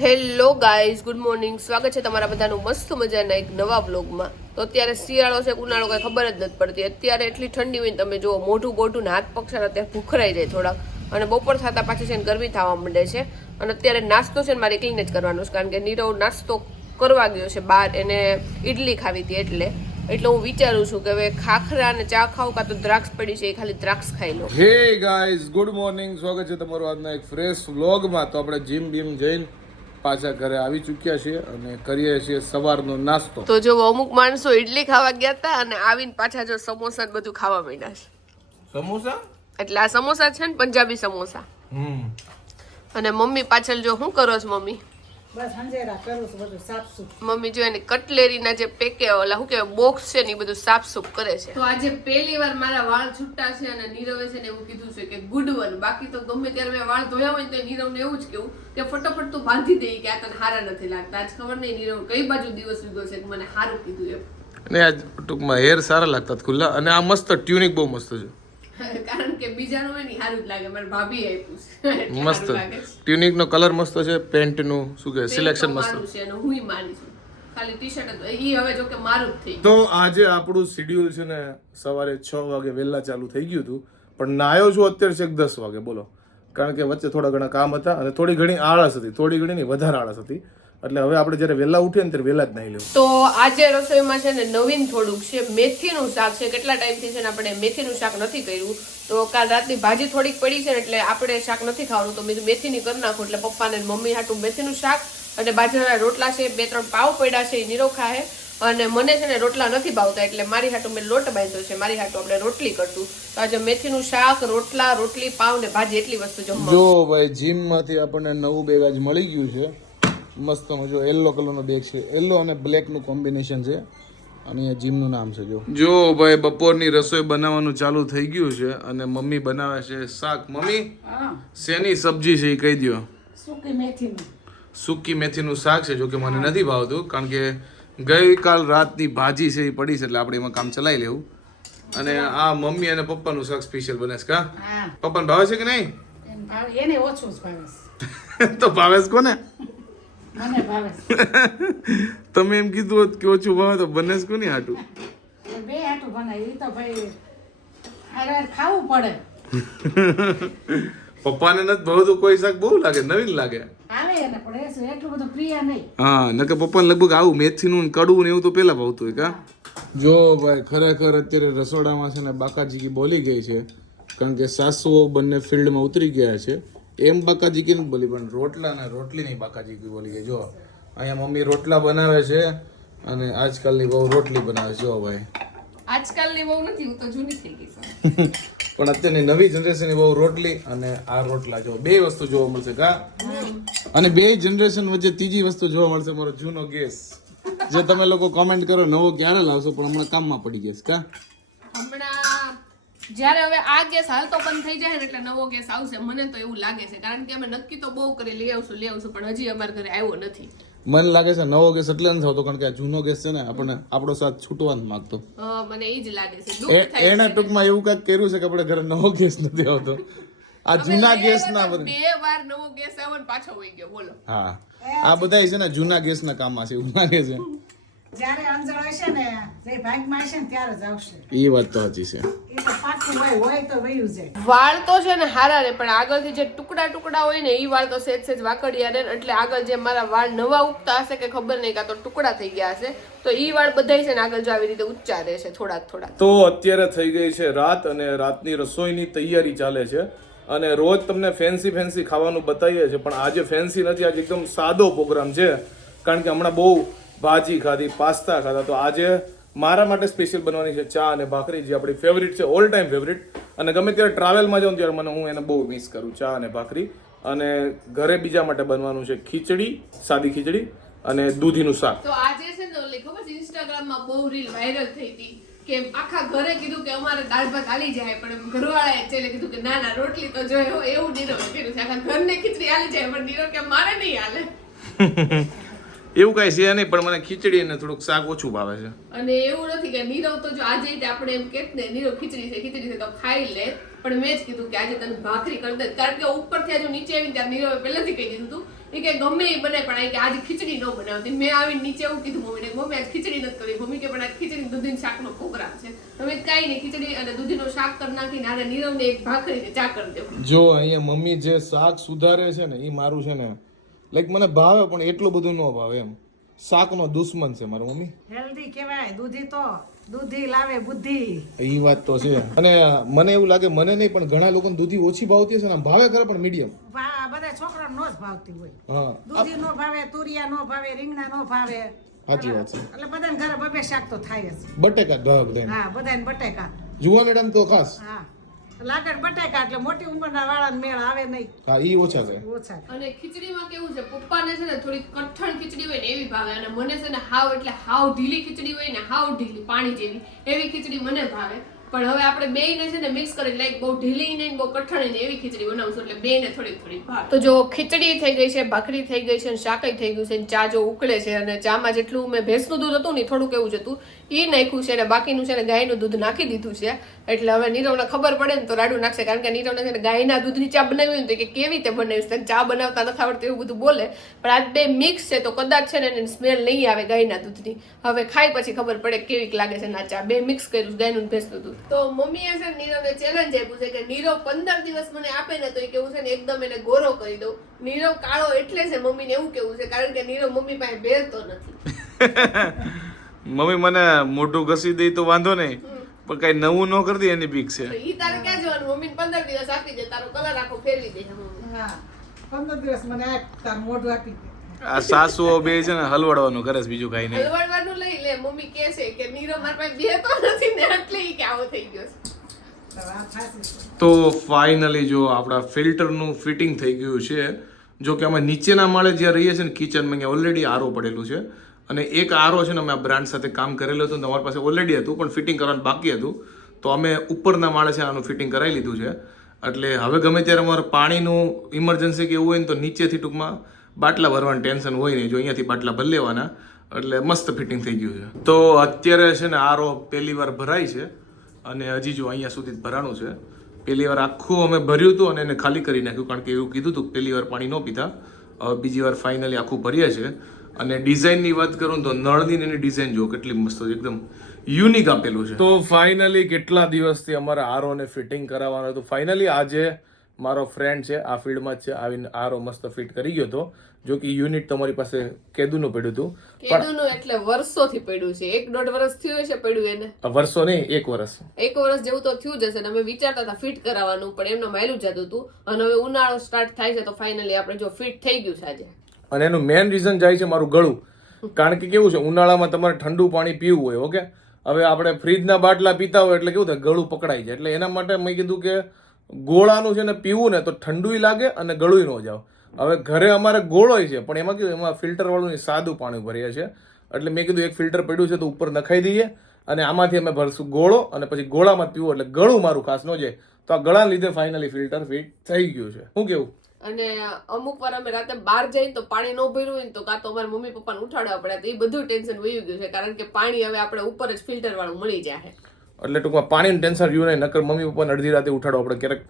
Hello guys, good morning. સ્વાગત છે તમારા બધાનું મસ્ત મજાના એક નવા વ્લોગમાં. તો અત્યારે શિયાળો છે, ઉનાળો કઈ ખબર જ નથી પડતી. અત્યારે એટલી ઠંડી હોય ને તમે જુઓ, મોઢું બોઢું ને હાથ પગ છે ને અત્યારે ભૂખરાઈ જાય થોડાક. અને બપોર થતા પાછી છે ને ગરમી થવા માંડે છે. અને અત્યારે નાસ્તો છે ને મારે એકલીને જ કરવાનો છે, કારણ કે નીરવ નાસ્તો કરવા ગયો છે બહાર, એને ઈડલી ખાવી હતી એટલે હું વિચારું છું કે હવે ખાખરા અને ચા ખાવ કાં તો દ્રાક્ષ પડી છે એ ખાલી દ્રાક્ષ ખાઈ લો. Hey guys, good morning. સ્વાગત છે તમારું આજના એક ફ્રેશ વ્લોગમાં. તો આપણે જીમ બીમ જઈને પાછા ઘરે આવી ચૂક્યા છીએ અને કરીએ છીએ સવારનો નાસ્તો. તો જો અમુક માણસો ઈડલી ખાવા ગયા હતા અને આવીને પાછા જો સમોસા બધું ખાવા માંડ્યા છે. સમોસા એટલે આ સમોસા છે ને પંજાબી સમોસા. અને મમ્મી પાછળ જો શું કરો છો મમ્મી? બસ હંજેરા કરું છું, બધું સાફસૂફ. મમ્મી જો એને કટલેરીના જે પેકે ઓલા શું કહેવાય બોક્સ છે ને એ બધું સાફસૂફ કરે છે. તો આજે પહેલી વાર મારા વાળ છૂટા છે અને નીરવે છે ને એવું કીધું છે કે ગુડ વન. બાકી તો ગમે ત્યારે મેં વાળ ધોયા હોય તો નીરવને એવું જ કેવું કે ફટાફટ તું બાંધી દે કે આ તને હારા નથી લાગતા. આજ ખબર નહીં નીરવ કઈ બાજુ દિવસ લીધો છે કે મને હારું કીધું એમ. અને આજ ટૂંકમાં હેર સારા લાગતા ખુલ્લા, અને આ મસ્ત ટ્યુનિંગ બહુ મસ્ત છે. કારણ કે બીજાનું હોય ને હારું જ લાગે. મારી ભાભી આપ્યું છે મસ્ત ટ્યુનિક નો કલર મસ્ત છે, પેન્ટ નું શું કે સિલેક્શન મસ્ત છે અને હુંય મારી છું. ખાલી ટી-શર્ટ ઈ હવે જો કે મારું જ થઈ. તો આજે આપણું શેડ્યુલ છે ને સવારે 6 વાગે વહેલા ચાલુ થઈ ગયું હતું, પણ નાયો છું અત્યારે છે 10 વાગે. બોલો, કારણ કે વચ્ચે થોડા ઘણા કામ હતા અને થોડી ઘણી આળસ હતી, થોડી ઘણી નહીં વધારે આળસ હતી. એટલે હવે આપણે જ્યારે વહેલા ઉઠીએ ને ત્યારે વહેલા જ નાહી લેવું. તો આજે રસોઈમાં છે ને નવીન થોડુંક છે, મેથીનું શાક છે. કેટલા ટાઈમથી છે ને આપણે મેથીનું શાક નથી કર્યું, તો કાલ રાતની ભાજી થોડીક પડી છે ને એટલે આપણે શાક નથી ખાવાનું, તો મેં મેથીની કરી નાખું. એટલે પપ્પાને મમ્મી હાટું મેથીનું શાક અને બાજરાના રોટલા છે, 2-3 પાવ પડ્યા છે એ નીરવ ખાય. અને મને છે ને રોટલા નથી ભાવતા એટલે મારી હાટું મેં લોટ બાંધ્યો છે, મારી હાટું આપણે રોટલી કરતું. તો આજે મેથીનું શાક, રોટલા, રોટલી, પાવ ને ભાજી એટલી વસ્તુ જમવા. જો ભાઈ જીમ માંથી આપણને નવું બેગ આજ મળી ગયું છે. મસ્ત જો યલો કલરનો બેગ છે, યલો અને બ્લેક નું કોમ્બિનેશન છે. અને જીમ નું નામ છે. જો ભાઈ બપોરની રસોઈ બનાવવાનું ચાલુ થઈ ગયું છે અને મમ્મી બનાવે છે શાક. મમ્મી શેની સબ્જી છે એ કહી દો. સૂકી મેથીનું શાક છે. જો કે મને નથી ભાવતું, કારણ કે ગઈકાલ રાતની ભાજી છે એ પડી છે, એટલે આપણે એમાં કામ ચલાવી લેવું. અને આ મમ્મી અને પપ્પાનું શાક સ્પેશિયલ બને છે. કા પપ્પાને ભાવે છે કે નહીં? એને ઓછું જ ભાવે. તો ભાવે છે કોને? મને ભાવે. તમે એમ કીધું હોત કે ઓછું ભાવે તો બને જ કોની હાટું? બે હાટું બનાવી, એ તો ભાઈ હારે ખાવું પડે. પપ્પાને નથી ભાવતું કોઈ શાક, બહુ લાગે નવીન લાગે. આવે એને પણ એટલું બધું પ્રિય નહીં. હા, નકે પપ્પાને લગભગ આવું મેથીનું ને કડવું ને એવું તો પેલા ભાવતું હોય. કા જો ભાઈ ખરેખર અત્યારે રસોડામાં છે ને બાકાજી બોલી ગઈ છે, કારણ કે સાસુઓ બંને ફિલ્ડમાં ઉતરી ગયા છે. એમ બાકાજી કે નથી બોલી, પણ રોટલા ને રોટલી નહીં બાકાજી બોલી ગઈ. જો અહીંયા મમ્મી રોટલા બનાવે છે અને આજકાલની બહુ રોટલી બનાવે છે. જો ભાઈ આજકાલની બહુ નથી, હું તો જૂની થઈ ગઈ છું. પણ અત્યારની નવી જનરેશનની બહુ રોટલી અને આ રોટલા. જો બે વસ્તુ જોવા મળશે. કા અને બે જનરેશન વચ્ચે ત્રીજી વસ્તુ જોવા મળશે, મારો જૂનો ગેસ. જે તમે લોકો કોમેન્ટ કરો નવો ક્યારે લાવશો, પણ હમણાં કામમાં પડી ગેસ. કા હમણાં જ્યારે હવે આ ગેસ હાલતો બંધ થઈ જાય ને એટલે નવો ગેસ આવશે, મને તો એવું લાગે છે. કારણ કે અમે નક્કી તો બહુ કરી લઈ આવશું, પણ હજી અમારા ઘરે આવ્યો નથી. મને લાગે છે નવો ગેસ એટલે નથી આવતો, કારણ કે આ જૂનો ગેસ છે ને આપણને આપણો સાથ છૂટવા નથી માંગતો. મને એ જ લાગે છે. એને ટૂંકમાં એવું કંઈક કર્યું છે કે આપણે ઘરે નવો ગેસ નથી આવતો. આ જૂના ગેસ ના 2 વાર નવો ગેસ આવ્યો ને પાછો વહી ગયો. બોલો. હા, આ બધા છે ને જૂના ગેસ ના કામમાં છે, એવું લાગે છે. જ્યારે અંજળ હશે ને જે ભાગમાં હશે ને ત્યારે જ આવશે. એ વાત તો સાચી છે. એ તો પાછું હોય તો વયું જાય. વાળ તો છે ને હારા રે, પણ આગળથી જે ટુકડા હોય ને એ વાળ તો સેજ વાકડિયા રે. એટલે આગળ જે મારા વાળ નવા ઉગતા હશે કે ખબર નહીં, કાં તો ટુકડા થઈ ગયા હશે, તો ઈ વાળ બધાય છે ને આગળ જો આવી રીતે ઊંચા રહેશે થોડાક. તો અત્યારે થઈ ગઈ છે રાત અને રાતની રસોઈની તૈયારી ચાલે છે. અને રોજ તમને ફેન્સી ખાવાનું બતાવીએ છીએ, પણ આજે ફેન્સી નથી, આજે એકદમ સાદો પ્રોગ્રામ છે. કારણ કે હમણાં બહુ ભાજી ખાધી, પાસ્તા ખાધા, તો આજે મારા માટે સ્પેશિયલ બનવાની છે ચા અને ભાખરી, જે આપણી ફેવરિટ છે, ઓલ ટાઈમ ફેવરિટ. અને ગમે ત્યારે ટ્રાવેલમાં જાઉં ત્યારે હું એને બહુ મિસ કરું, ચા અને ભાખરી. અને ઘરે બીજા માટે બનવાનું છે ખીચડી, સાદી ખીચડી અને દૂધીનું શાક. તો આજે છે ને ઓલી ખબર છે ઇન્સ્ટાગ્રામમાં બહુ રીલ વાયરલ થઈ હતી કે આખા ઘરે કીધું કે અમારે દાળ ભાત હાલી જાય, પણ ઘરવાળાએ છેલ્લે કીધું કે ના રોટલી તો જોઈએ. એવું નીરવ કીધું છે, આખા ઘરને ખીચડી હાલી જાય, પણ નીરવ કે મારે નહીં હાલે. એવું કઈ છે નહીં, પણ મને ખીચડી અને થોડુંક શાક ઓછું ભાવે છે. અને એવું નથી કે નીરવ તો જો આજે આપણે એમ કેત ને નીરવ ખીચડી છે તો ખાઈ લે, પણ મેં જ કીધું કે આજે તને ભાખરી કરી દે, કારણ કે ઉપરથી આજે નીચે આવીને ત્યારે નીરવે પહેલાથી કહી દીધું હતું એ કે ગમે એ બને પણ આ કે આજે ખીચડી ન બનાવતી. મેં આવીને નીચે એવું કીધું મમ્મીને, મમ્મી આજ ખીચડી નથી કરી. મમ્મી કે પણ આ ખીચડી દૂધીનું શાકનો પ્રોગ્રામ છે. તમે કાંઈ નહીં, ખીચડી અને દૂધીનું શાક કરી નાખીને આને નીરવને એક ભાખરીને ચા કરી દેવું. જો અહીંયા મમ્મી જે શાક સુધારે છે ને એ મારું છે ને લાઈક મને ભાવે પણ એટલું બધું ન ભાવે એમ. શાકનો દુશ્મન છે મારો મમ્મી. હેલ્ધી કહેવાય દૂધી તો દૂધી લાવે બુદ્ધિ. એ વાત તો છે. અને મને એવું લાગે, મને નહીં પણ ઘણા લોકોને દૂધી ઓછી ભાવતી હશે ને, ભાવે ખરા પણ મીડિયમ. બધા છોકરા નો જ ભાવતી હોય. હા દૂધી નો ભાવે, તુરિયા નો ભાવે, રીંગણા નો ભાવે. સાચી વાત છે. એટલે બધાને ઘરે બબે શાક તો થાય જ. બટેકા જ ભાવે બધાને. હા બધાને બટેકા. જુવાનેડાને તો ખાસ. હા લાકડ બટેકા એટલે મોટી ઉંમરના વાળાને મેળ આવે નહીં. હા ઈ ઓછા છે. ઓછા. અને ખીચડીમાં કેવું છે, પપ્પાને છે ને થોડી કઠણ ખીચડી હોય ને એવી ભાવે, અને મને છે ને હાવ એટલે હાવ ઢીલી ખીચડી હોય ને, હાવ ઢીલી પાણી જેવી એવી ખીચડી મને ભાવે. પણ હવે આપણે બેયને છે ને મિક્સ કરી લાઈક બહુ ઢીલી નહીં બહુ કઠણ નહીં એવી ખીચડી બનાવશું એટલે બેયને થોડી થોડી ભાવે. તો જો ખીચડી થઈ ગઈ છે, ભાખરી થઈ ગઈ છે, શાકઈ થઈ ગયું છે, ચા જો ઉકળે છે, અને ચામાં જેટલું મેં ભેંસનું દૂધ હતું ને થોડુંક એવું જ હતું એ નાખ્યું છે, અને બાકીનું છે ને ગાયનું દૂધ નાખી દીધું છે. એટલે હવે નીરવને ખબર પડે ને તો રાડું નાખશે, કારણ કે નીરવને છે ને ગાયના દૂધની ચા બનાવી ને તો કે કેવી રીતે બનાવીશ, તને ચા બનાવતા નથી આવડતું એવું બધું બોલે. પણ આ બે મિક્સ છે તો કદાચ છે ને એની સ્મેલ નહીં આવે ગાયના દૂધની. હવે ખાઈ પછી ખબર પડે કેવીક લાગે છે ના ચા. બે મિક્સ કર્યું ગાયનું ભેંસનું દૂધ. તો મમ્મીએ છે ને નીરવને ચેલેન્જ આપ્યું છે કે નીરવ 15 દિવસ મને આપે ને તો એ કેવું છે ને એકદમ એને ગોરો કરી દઉં. નીરવ કાળો એટલે છે મમ્મીને એવું કેવું છે, કારણ કે નીરવ મમ્મી પાસે બેરતો નથી. મમ્મી મને મોઢું ઘસી દે તો વાંધો નહીં, પણ કઈ નવું ન કરતી એની બીક છે. ઈ તારે ક્યાં જવાનું, મમ્મીને 15 દિવસ આપી દે, તારો કલર આખો ફેરવી દે મમ્મી. હા 15 દિવસ મને આપ તાર મોઢું આપી દે. આ સાસુઓ બે છે ને હલવાડવાનું કરે છે, બીજું કઈ નહીં. હલવાડવાનું લઈ લે. મમ્મી કહે છે કે નીરવ મારા પાસે બેરતો નથી ને એટલે ઈ કે આવો થઈ ગયો છે. તો ફાઇનલી જો આપણા ફિલ્ટરનું ફિટિંગ થઈ ગયું છે. જો કે અમે નીચેના માળે જ્યાં રહીએ છીએ ને કિચનમાં ત્યાં ઓલરેડી આરો પડેલું છે, અને એક આરો છે ને અમે આ બ્રાન્ડ સાથે કામ કરેલું હતું, તમારી પાસે ઓલરેડી હતું પણ ફિટિંગ કરવાનું બાકી હતું, તો અમે ઉપરના માળે છે આનું ફિટિંગ કરાવી લીધું છે. એટલે હવે ગમે ત્યારે અમારે પાણીનું ઇમરજન્સી કે એવું હોય ને તો નીચેથી ટૂંકમાં બાટલા ભરવાનું ટેન્શન હોય નહીં, જો અહીંયાથી બાટલા ભરી લેવાના, એટલે મસ્ત ફિટિંગ થઈ ગયું છે. તો અત્યારે છે ને આરો પહેલી વાર ભરાય છે, અને હજી જો અહીંયા સુધી જ ભરાણું છે. પહેલી વાર આખું અમે ભર્યું હતું અને એને ખાલી કરી નાખ્યું, કારણ કે એવું કીધું હતું પહેલી વાર પાણી ન પીતા. બીજી વાર ફાઇનલી આખું ભરીએ છે. અને ડિઝાઇનની વાત કરું તો નળની એની ડિઝાઇન જો કેટલી મસ્ત છે, એકદમ યુનિક આપેલું છે. તો ફાઇનલી કેટલા દિવસથી અમારે આરોને ફિટિંગ કરાવવાનું હતું, ફાઇનલી આજે મારો ફ્રેન્ડ છે આ ફિલ્ડમાં જ છે, આવીને આરો મસ્ત ફિટ કરી ગયો હતો. જો કે યુનિટ તમારી પાસે કેદુનું પડ્યું હતું, કેદુનું એટલે વર્ષોથી પડ્યું છે. 1.5 વર્ષ થયું છે પડ્યું એને. વર્ષો નહીં 1 વર્ષ. 1 વર્ષ જેવું તો થયું જશે ને. અમે વિચારતા હતા ફિટ કરાવવાનું, પણ એમનો માયલું જતું હતું, અને હવે ઉનાળો સ્ટાર્ટ થાય છે તો ફાઇનલી આપણે જો ફિટ થઈ ગયું છે આજે. અને એનું મેઇન રીઝન જાય છે મારું ગળું, કારણ કે કેવું છે ઉનાળામાં તમારે ઠંડુ પાણી પીવું હોય. ઓકે, હવે આપણે ફ્રીજના બાટલા પીતા હોય એટલે કેવું થાય ગળું પકડાઈ જાય. એટલે એના માટે મેં કીધું કે ગોળાનું છે ને પીવું ને તો ઠંડુય લાગે અને ગળુય ન જાવ. હવે ઘરે અમારે ગોળોય છે પણ એમાં કેવું એમાં ફિલ્ટર વાળું સાદું પાણી ભરીએ છે, એટલે મેં કીધું એક ફિલ્ટર પડ્યું છે તો ઉપર નખાઈ દઈએ, અને આમાંથી અમે ભરશું ગોળો, અને પછી ગોળામાં પીવું એટલે ગળું મારું ખાસ ન જાય. તો આ ગળાને લીધે ફાઇનલી ફિલ્ટર ફિટ થઈ ગયું છે. શું કેવું? અને અમુક વાર અમે રાતે બહાર જઈએ તો પાણી ન ભર્યું હોય ને તો કાં તો અમારા મમ્મી પપ્પાને ઉઠાડવા પડે, તો એ બધું ટેન્શન વહી ગયું છે, કારણ કે પાણી હવે આપણે ઉપર જ ફિલ્ટર વાળું મળી જાય. એટલે ટૂંકમાં પાણીનું ટેન્શન રહ્યું નહીં, નકર મમ્મી પપ્પાને અડધી રાતે ઉઠાડવા પડે, ક્યારેક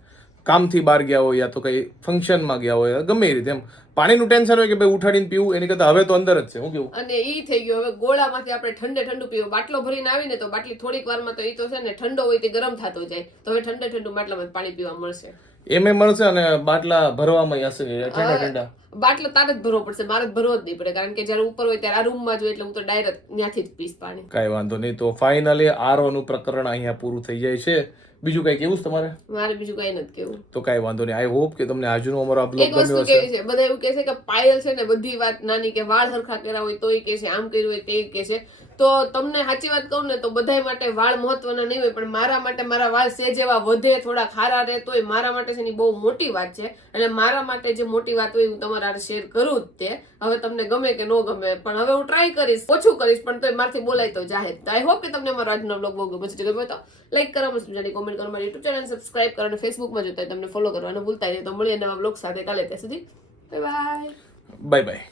કામથી બહાર ગયા હોય યા તો કઈ ફંક્શનમાં ગયા હોય, ગમે એ રીતે એમ પાણીનું ટેન્શન હોય કે ભાઈ ઉઠાડીને પીવું, એની કરતા હવે તો અંદર જ છે. શું કેવું? અને ઈ થઈ ગયું. હવે ગોળામાંથી આપણે ઠંડુ પીવું. બાટલો ભરીને આવીને તો બાટલી થોડીક વારમાં તો એ તો છે ને ઠંડો હોય તે ગરમ થતો જાય, તો હવે ઠંડુ બાટલામાં પાણી પીવા મળશે. એમ મળશે, અને બાટલા ભરવામાં હશે ઠંડા. બાટલો તારે જ ભરવો પડશે, મારે જ ભરવો જ નહીં પડે, કારણ કે જયારે ઉપર હોય ત્યારે આ રૂમમાં જોઈએ, એટલે હું તો ડાયરેક્ટ ત્યાંથી જ પીશ પાણી. કઈ વાંધો નહીં. તો ફાઇનલી આરો નું પ્રકરણ અહીંયા પૂરું થઈ જાય છે. બીજું કઈ કેવું છે તમારે? મારે બીજું કઈ નથી કેવું. તો કઈ વાંધો નહીં. આઈ હોપ કે તમને આજનો અમારો આ બ્લોગ એક વસ્તુ કેવી છે, બધા એવું કહે છે કે પાયલ છે ને બધી વાત નાની, કે વાળ હરખા કર્યા હોય તોય કે છે, આમ કર્યું હોય તે કે છે. તો તમને સાચી વાત કહું ને તો બધા માટે વાળ મહત્વના નહીં હોય, પણ મારા માટે મારા વાળ સેજ એવા વધે, થોડા ખારા રહે, તોય મારા માટે છે ને બહુ મોટી વાત છે. અને મારા માટે જે મોટી વાત હોય હું તમારા હારે શેર કરું જ તે. હવે તમને ગમે કે ન ગમે, પણ હવે હું ટ્રાય કરીશ, ઓછું કરીશ, પણ તોય મારથી બોલાય તો જાહેર. આઈ હોપ કે તમને મારો આજનો બ્લોગ બહુ ગમે છે. ગમે તો લાઈક કરો, મસ્ત મજાની કોમેન્ટ કરો, મારી યુટ્યુબ ચેનલ સબસ્ક્રાઇબ કરો, અને ફેસબુકમાં જોતા તમને ફોલો કરવાનું ભૂલતા નહીં. તો મળીએ નવા બ્લોગ સાથે કાલે. ત્યાં સુધી બાય બાય. Bye bye.